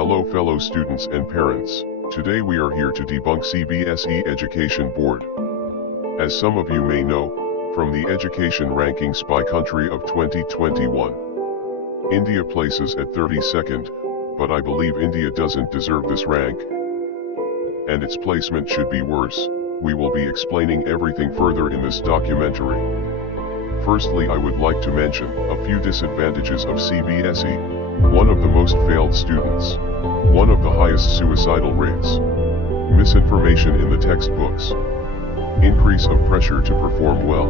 Hello fellow students and parents. Today we are here to debunk CBSE Education Board. As some of you may know, from the Education Rankings by Country of 2021, India places at 32nd, but I believe India doesn't deserve this rank, and its placement should be worse. We will be explaining everything further in this documentary. Firstly, I would like to mention a few disadvantages of CBSE. One of the most failed students. One of the highest suicidal rates. Misinformation in the textbooks. Increase of pressure to perform well.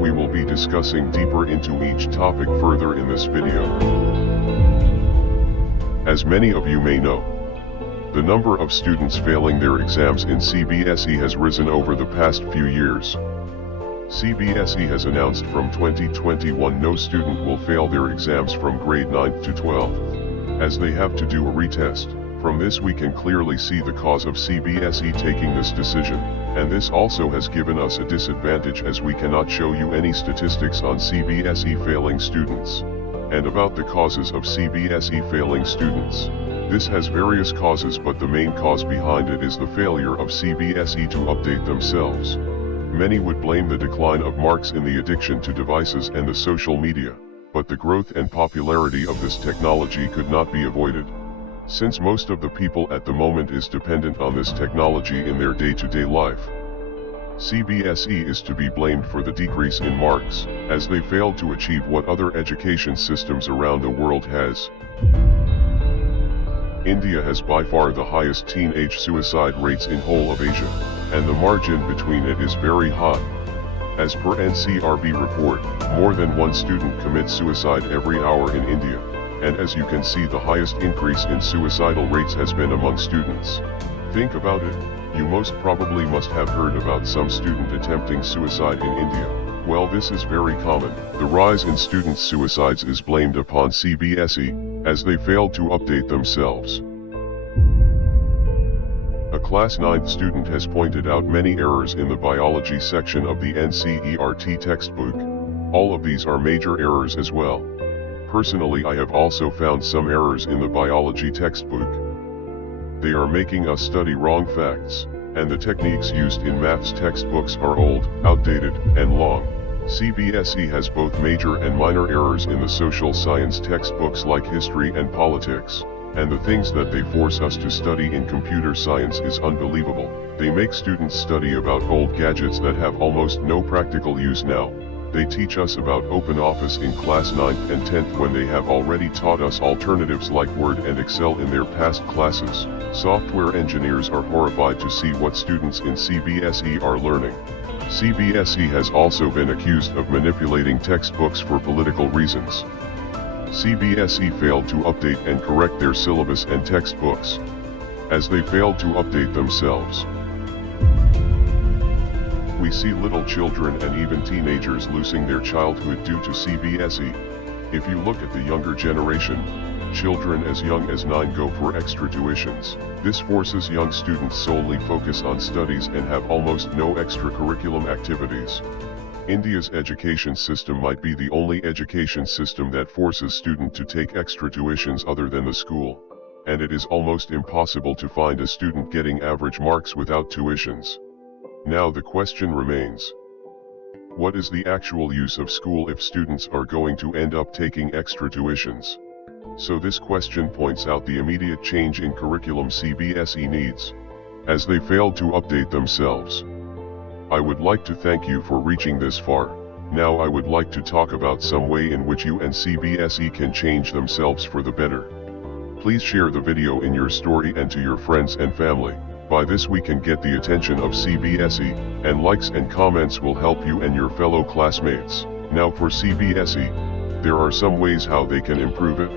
We will be discussing deeper into each topic further in this video. As many of you may know, the number of students failing their exams in CBSE has risen over the past few years. CBSE has announced from 2021 no student will fail their exams from grade 9th to 12th, as they have to do a retest. From this we can clearly see the cause of CBSE taking this decision, and this also has given us a disadvantage as we cannot show you any statistics on CBSE failing students. And about the causes of CBSE failing students. This has various causes, but the main cause behind it is the failure of CBSE to update themselves. Many would blame the decline of marks in the addiction to devices and the social media, but the growth and popularity of this technology could not be avoided, since most of the people at the moment is dependent on this technology in their day-to-day life. CBSE is to be blamed for the decrease in marks, as they failed to achieve what other education systems around the world has. India has by far the highest teenage suicide rates in whole of Asia, and the margin between it is very high. As per NCRB report, more than one student commits suicide every hour in India, and as you can see, the highest increase in suicidal rates has been among students. Think about it, you most probably must have heard about some student attempting suicide in India. Well, this is very common. The rise in students' suicides is blamed upon CBSE, as they failed to update themselves. A class 9th student has pointed out many errors in the biology section of the NCERT textbook. All of these are major errors as well. Personally, I have also found some errors in the biology textbook. They are making us study wrong facts, and the techniques used in maths textbooks are old, outdated, and long. CBSE has both major and minor errors in the social science textbooks like history and politics, and the things that they force us to study in computer science is unbelievable. They make students study about old gadgets that have almost no practical use now. They teach us about OpenOffice in class 9th and 10th when they have already taught us alternatives like Word and Excel in their past classes. Software engineers are horrified to see what students in CBSE are learning. CBSE has also been accused of manipulating textbooks for political reasons. CBSE failed to update and correct their syllabus and textbooks, as they failed to update themselves. We see little children and even teenagers losing their childhood due to CBSE. If you look at the younger generation, children as young as 9 go for extra tuitions. This forces young students solely focus on studies and have almost no extracurriculum activities. India's education system might be the only education system that forces students to take extra tuitions other than the school. And it is almost impossible to find a student getting average marks without tuitions. Now the question remains, what is the actual use of school if students are going to end up taking extra tuitions? So this question points out the immediate change in curriculum CBSE needs, as they failed to update themselves. I would like to thank you for reaching this far. Now I would like to talk about some way in which you and CBSE can change themselves for the better. Please share the video in your story and to your friends and family. By this we can get the attention of CBSE, and likes and comments will help you and your fellow classmates. Now for CBSE, there are some ways how they can improve it.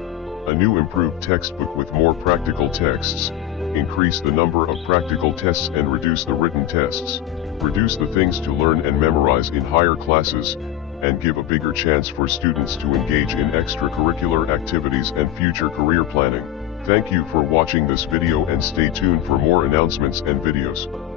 A new improved textbook with more practical texts, increase the number of practical tests and reduce the written tests, reduce the things to learn and memorize in higher classes, and give a bigger chance for students to engage in extracurricular activities and future career planning. Thank you for watching this video and stay tuned for more announcements and videos.